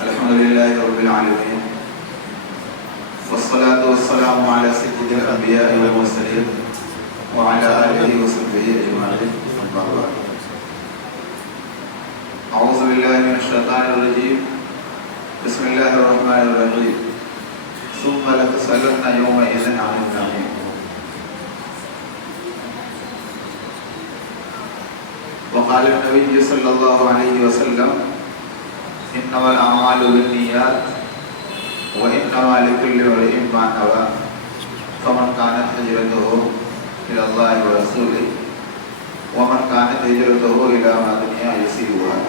الحمد لله رب العالمين والصلاة والسلام على سيد الأنبياء والمرسلين وعلى آله وصحبه أجمعين. أما بعد. أعوذ بالله من الشيطان الرجيم. بسم الله الرحمن الرحيم. ثم لتسألن يومئذ عن النعيم. وقال النبي صلى الله عليه وسلم: إنما الأعمال بالنيات وإنما لكل امرئ ما نوى فمن كانت هجرته إلى الله ورسوله ومن كانت هجرته إلى ما دنيا يصيبها.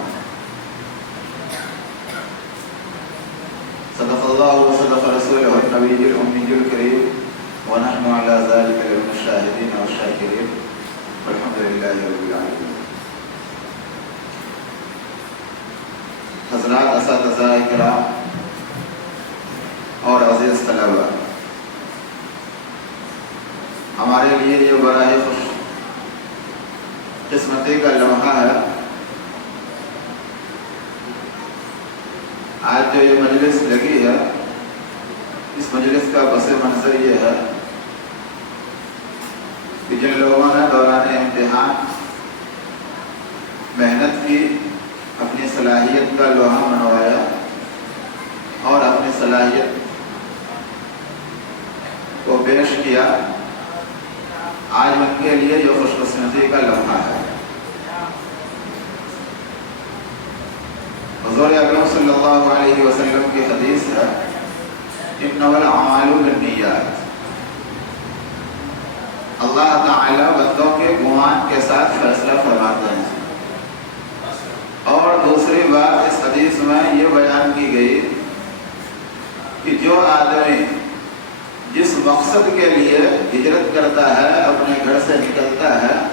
صدق الله وصدق رسوله النبي الأمي الكريم ونحن على ذلك من الشاهدين والشاكرين والحمد لله رب العالمين. حضرات اساتذہ کرام اور عزیز طلباء، ہمارے لیے یہ بڑا ہی خوش قسمتی کا لمحہ ہے۔ آج جو یہ مجلس لگی ہے، اس مجلس کا پس منظر یہ ہے کہ جن لوگوں نے دوران امتحان محنت کی، اپنی صلاحیت کا لوہا منوایا اور اپنی صلاحیت کو پیش کیا، آج ان کے لیے یہ خوش قسمتی کا لمحہ ہے۔ حضور اکرم صلی اللہ علیہ وسلم کی حدیث ہے: انما الاعمال بالنیات۔ اللہ تعالی بندوں کے گمان کے ساتھ فیصلہ فرماتے ہیں۔ اور دوسری بات اس حدیث میں یہ بیان کی گئی کہ جو آدمی جس مقصد کے لیے ہجرت کرتا ہے، اپنے گھر سے نکلتا ہے،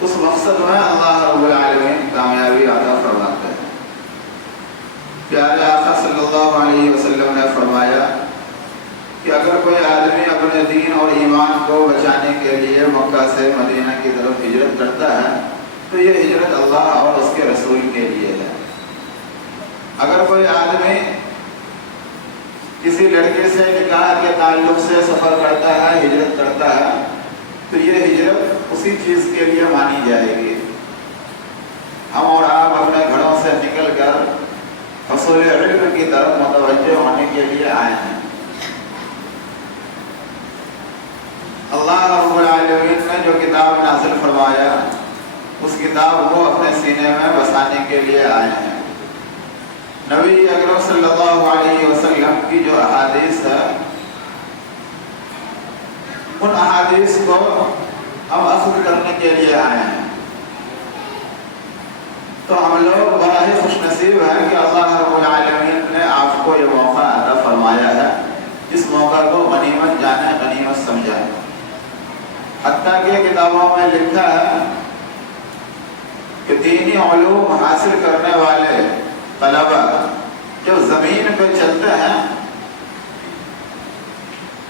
اس مقصد میں اللہ رب العالمین کامیابی عطا فرماتے ہیں۔ پیارے آقا صلی اللہ علیہ وسلم نے فرمایا کہ اگر کوئی آدمی اپنے دین اور ایمان کو بچانے کے لیے مکہ سے مدینہ کی طرف ہجرت کرتا ہے تو یہ ہجرت اللہ اور اس کے رسول کے لیے ہے۔ اگر کوئی آدمی کسی لڑکے سے نکاح کے تعلق سے سفر کرتا ہے، ہجرت کرتا ہے، تو یہ ہجرت اسی چیز کے لیے مانی جائے گی۔ ہم اور آپ اپنے گھروں سے نکل کر حصول علم کی طرف متوجہ ہونے کے لیے آئے ہیں۔ اللہ رب العالمین نے جو کتاب نازل فرمایا، اس کتاب کو اپنے سینے میں بسانے کے لیے آئے ہیں۔ نبی اکرم صلی اللہ علیہ وسلم کی جو احادیث ہے، ان احادیث کو ہم اخذ کرنے کے لیے آئے ہیں۔ تو ہم لوگ بڑا ہی خوش نصیب ہیں کہ اللہ رب العالمین نے آپ کو یہ موقع عطا فرمایا ہے۔ اس موقع کو غنیمت جانے، غنیمت سمجھا۔ حتیٰ کہ کتابوں میں لکھا ہے کہ دینی علوم حاصل کرنے والے طلبہ جو زمین پہ چلتے ہیں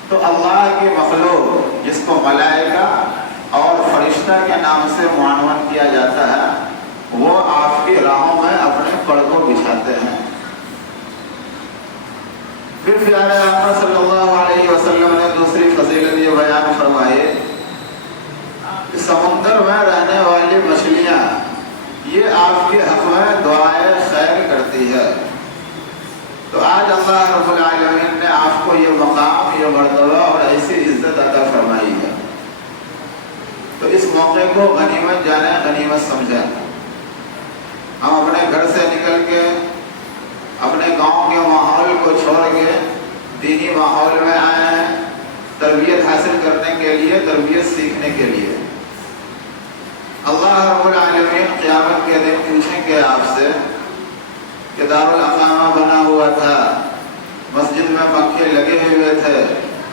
تو اللہ کی مخلوق، جس کو ملائکہ اور فرشتہ کے نام سے معنون کیا جاتا ہے، وہ آپ کی راہوں میں اپنے پر کو بچھاتے ہیں۔ پھر پیارے آقا صلی اللہ علیہ وسلم نے دوسری فضیلت یہ بیان فرمائی کہ سمندر میں رہنے والی مچھلیاں یہ آپ کے حق میں دعائے خیر کرتی ہے۔ تو آج اللہ رب العالمین نے آپ کو یہ مقام، یہ مرتبہ اور ایسی عزت عطا فرمائی ہے، تو اس موقع کو غنیمت جانے، غنیمت سمجھیں۔ ہم اپنے گھر سے نکل کے، اپنے گاؤں کے ماحول کو چھوڑ کے دینی ماحول میں آئے ہیں، تربیت حاصل کرنے کے لیے، تربیت سیکھنے کے لیے۔ اللہ رب العالمین قیامت کے دن پوچھیں گے آپ سے کہ دارالاقامہ بنا ہوا تھا، مسجد میں پنکھے لگے ہوئے تھے،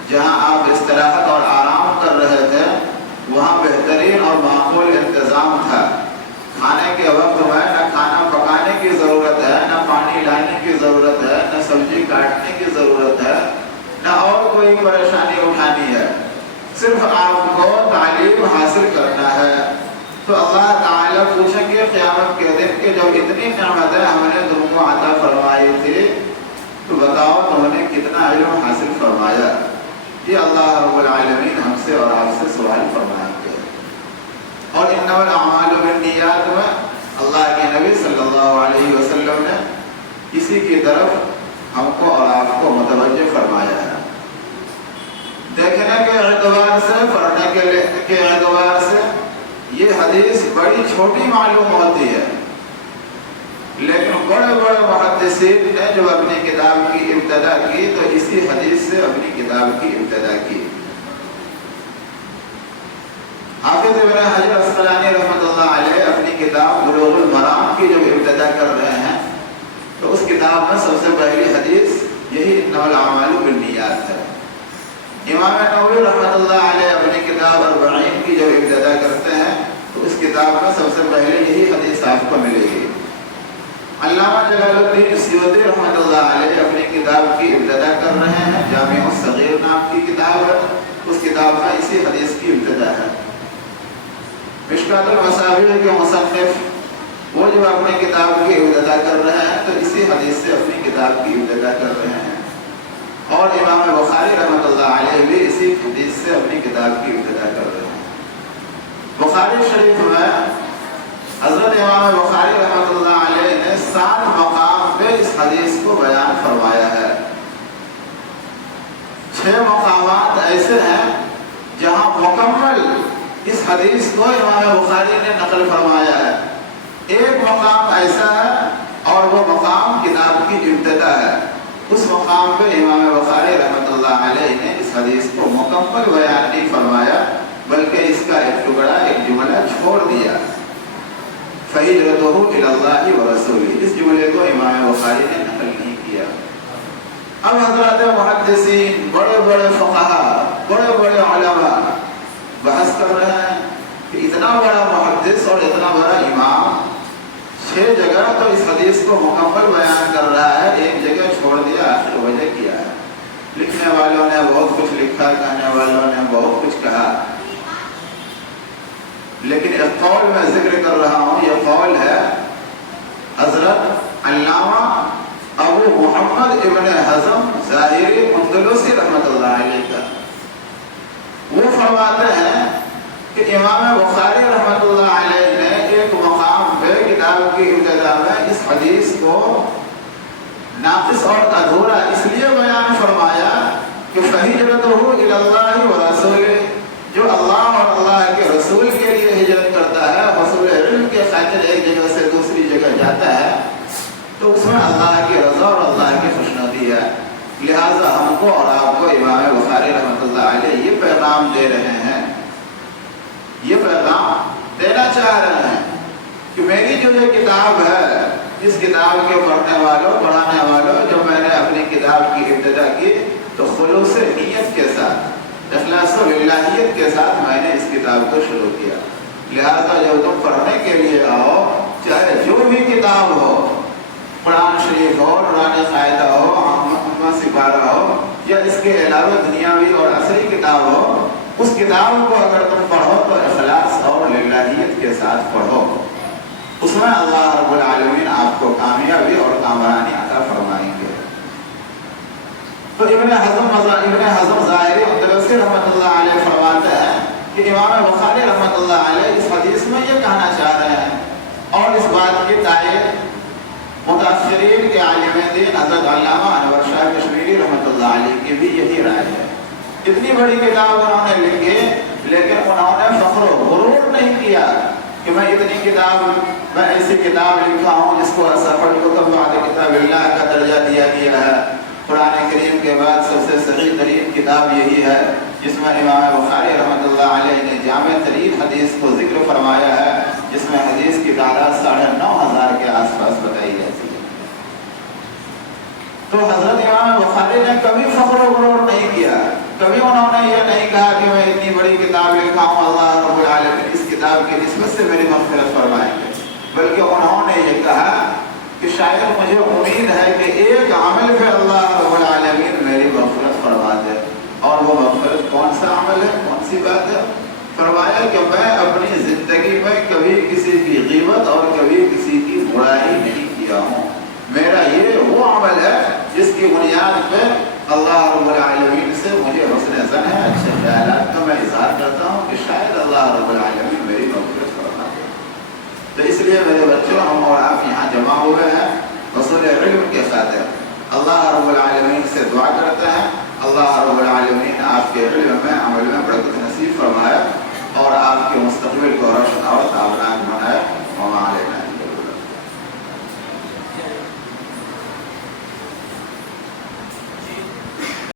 جہاں آپ استراحت اور آرام کر رہے تھے، وہاں بہترین اور معقول انتظام تھا۔ کھانے کے وقت میں نہ کھانا پکانے کی ضرورت ہے، نہ پانی لانے کی ضرورت ہے، نہ سبزی کاٹنے کی ضرورت ہے، نہ اور کوئی پریشانی اٹھانی ہے۔ صرف آپ کو تعلیم حاصل کرنا ہے، تو اللہ تعالیٰ پوچھیں گے قیامت کے دن کہ جب اتنی نعمتیں ہم نے تم کو عطا فرمائی تھی تو بتاؤ تم نے کتنا علم حاصل فرمایا؟ یہ اللہ رب العالمین ہم سے اور آپ سے سوال فرمائیں گے۔ اور انما الاعمال بالنیات میں اللہ کے نبی صلی اللہ علیہ وسلم نے اسی کی طرف ہم کو اور آپ کو متوجہ فرمایا ہے۔ دیکھنے کے اعتبار سے، پڑھنے کے اعتبار سے یہ حدیث بڑی چھوٹی معلوم ہوتی ہے، لیکن بڑے بڑے محدثین نے جب اپنی کتاب کی ابتدا کی تو اسی حدیث سے اپنی کتاب کی ابتدا کی۔ حافظ ابن حجر عسقلانی رحمۃ اللہ علیہ اپنی کتاب بلوغ المرام کی جب ابتدا کر رہے ہیں تو اس کتاب میں سب سے پہلی حدیث یہی انما الاعمال بالنیات ہے۔ امام نووی رحمۃ اللہ علیہ اپنی کتاب اربعین کی جب ابتدا کرتے ہیں تو اس کتاب میں سب سے پہلے یہی حدیث آپ کو ملے گی۔ علامہ جلال الدین سیوطی رحمۃ اللہ علیہ اپنی کتاب کی ابتدا کر رہے ہیں، جامع الصغیر نام کی کتاب ہے، اس کتاب میں اسی حدیث کی ابتدا ہے۔ مشکوٰۃ المصابیح کے مصنف وہ جب اپنی کتاب کی ابتدا کر رہے ہیں تو اسی حدیث سے اپنی کتاب کی ابتدا کر رہے ہیں، اور امام بخاری رحمۃ اللہ علیہ بھی اسی حدیث سے اپنی کتاب کی ابتدا کر رہے ہیں۔ بخاری شریف میں حضرت امام بخاری رحمۃ اللہ علیہ نے 7 مقام پہ اس حدیث کو بیان فرمایا ہے۔ 6 مقامات ایسے ہیں جہاں مکمل اس حدیث کو امام بخاری نے نقل فرمایا ہے، ایک مقام ایسا ہے اور وہ مقام کتاب کی ابتدا ہے، اس مقام پہ امام بخاری رحمۃ اللہ علیہ نے اس حدیث کو مکمل بیان نہیں فرمایا بلکہ اس کا ایک ٹکڑا، ایک جملہ چھوڑ دیا، فَهِجْرَتُهُ إِلَى اللَّهِ وَرَسُولِهِ، اس جملے کو امام بخاری نے نقل نہیں کیا۔ اب حضرات محدثین، بڑے بڑے فقہاء، بڑے بڑے علماء بحث کر رہے ہیں کہ اتنا بڑا محدث اور اتنا بڑا امام 6 جگہ تو اس حدیث کو مکمل بیان کر رہا ہے، ایک جگہ چھوڑ دیا، آخر وجہ کیا ہے؟ لکھنے والوں نے بہت کچھ لکھا، کہنے والوں نے بہت کچھ کہا، لیکن ایک قول میں ذکر کر رہا ہوں، یہ قول ہے حضرت علامہ ابو محمد ابن حزم ظاہری اندلسی رحمۃ اللہ علیہ کا۔ وہ فرماتے ہیں کہ امام بخاری رحمۃ اللہ علیہ نے ایک مقام پہ کتاب کی ابتدا میں اس حدیث کو ناقص اور ادھورا اس لیے بیان فرمایا کہ فَهِجْرَتُهُ إِلَى اللَّهِ وَرَسُولِهِ، جو اللہ اور اللہ کے رسول کے لیے ہجرت کرتا ہے، حصول علم کے خاطر ایک جگہ سے دوسری جگہ جاتا ہے تو اس میں اللہ کی رضا اور اللہ کی خوشنودی ہے۔ لہٰذا ہم کو اور آپ کو امام بخاری رحمۃ اللہ علیہ یہ پیغام دے رہے ہیں، یہ پیغام دینا چاہ رہے ہیں کہ میری جو یہ کتاب ہے، اس کتاب کے پڑھنے والوں، پڑھانے والوں، جب میں نے اپنی کتاب کی ابتدا کی تو خلوص نیت کے ساتھ، اخلاص و للہیت کے ساتھ میں نے اس کتاب کو شروع کیا۔ لہذا جب تم پڑھنے کے لیے آؤ، چاہے جو بھی کتاب ہو، قرآن شریف ہو، نورانی قاعدہ ہو، عامہ سپارہ ہو، یا اس کے علاوہ دنیاوی اور عصری کتاب ہو، اس کتاب کو اگر تم پڑھو تو اخلاص اور للہیت کے ساتھ پڑھو، اس میں اللہ رب العالمین آپ کو کامیابی اور کامرانی عطا فرمائیں گے۔ تو ابن حزم ظاہری اندلسی رحمۃ اللہ علیہ فرماتے ہیں کہ امام بخاری رحمۃ اللہ علیہ اس حدیث میں یہ کہنا چاہ رہے ہیں، اور اس بات کی تائید متاثرین کے عالم دین حضرت علامہ انور شاہ کشمیری رحمۃ اللہ علیہ کی بھی یہی رائے ہے۔ اتنی بڑی کتاب انہوں نے لکھی لیکن انہوں نے فخر و غرور نہیں کیا کہ میں اتنی کتاب، میں ایسی کتاب لکھا ہوں جس کو اصح الکتب بعد کتاب اللہ کا درجہ دیا گیا ہے، قرآن کریم کے بعد سب سے صحیح ترین کتاب یہی ہے، جس میں امام بخاری رحمۃ اللہ علیہ نے جامع ترین حدیث کو ذکر فرمایا ہے، جس میں حدیث کی تعداد 9,500 کے آس پاس بتائی جاتی ہے۔ تو حضرت امام بخاری نے کبھی فخر و غرور نہیں کیا، کبھی انہوں نے یہ نہیں کہا کہ میں اتنی بڑی کتاب لکھا ہوں، اللہ رب العالمین اس کتاب کی نسبت سے میری مغفرت فرمائیں گے، بلکہ انہوں نے یہ کہا کہ شاید مجھے امید ہے کہ ایک عمل پہ اللہ رب العالمین میری مغفرت فرما دے، اور وہ مغفرت کون سا عمل ہے، کون سی بات ہے؟ فرمایا کہ میں اپنی زندگی میں کبھی رب العالمین سے مجھے حسن ظن ہے، اچھے خیالات کا میں اظہار کرتا ہوں کہ شاید اللہ رب العالمین میری مغفرت فرما دے۔ تو اس لیے میرے بچوں، ہم اور آپ یہاں جمع ہوئے ہیں حصول علم کے خاطر۔ اللہ رب العالمین سے دعا کرتا ہے اللہ رب العالمین آپ کے علم میں عمل میں برکت نصیب فرمائے۔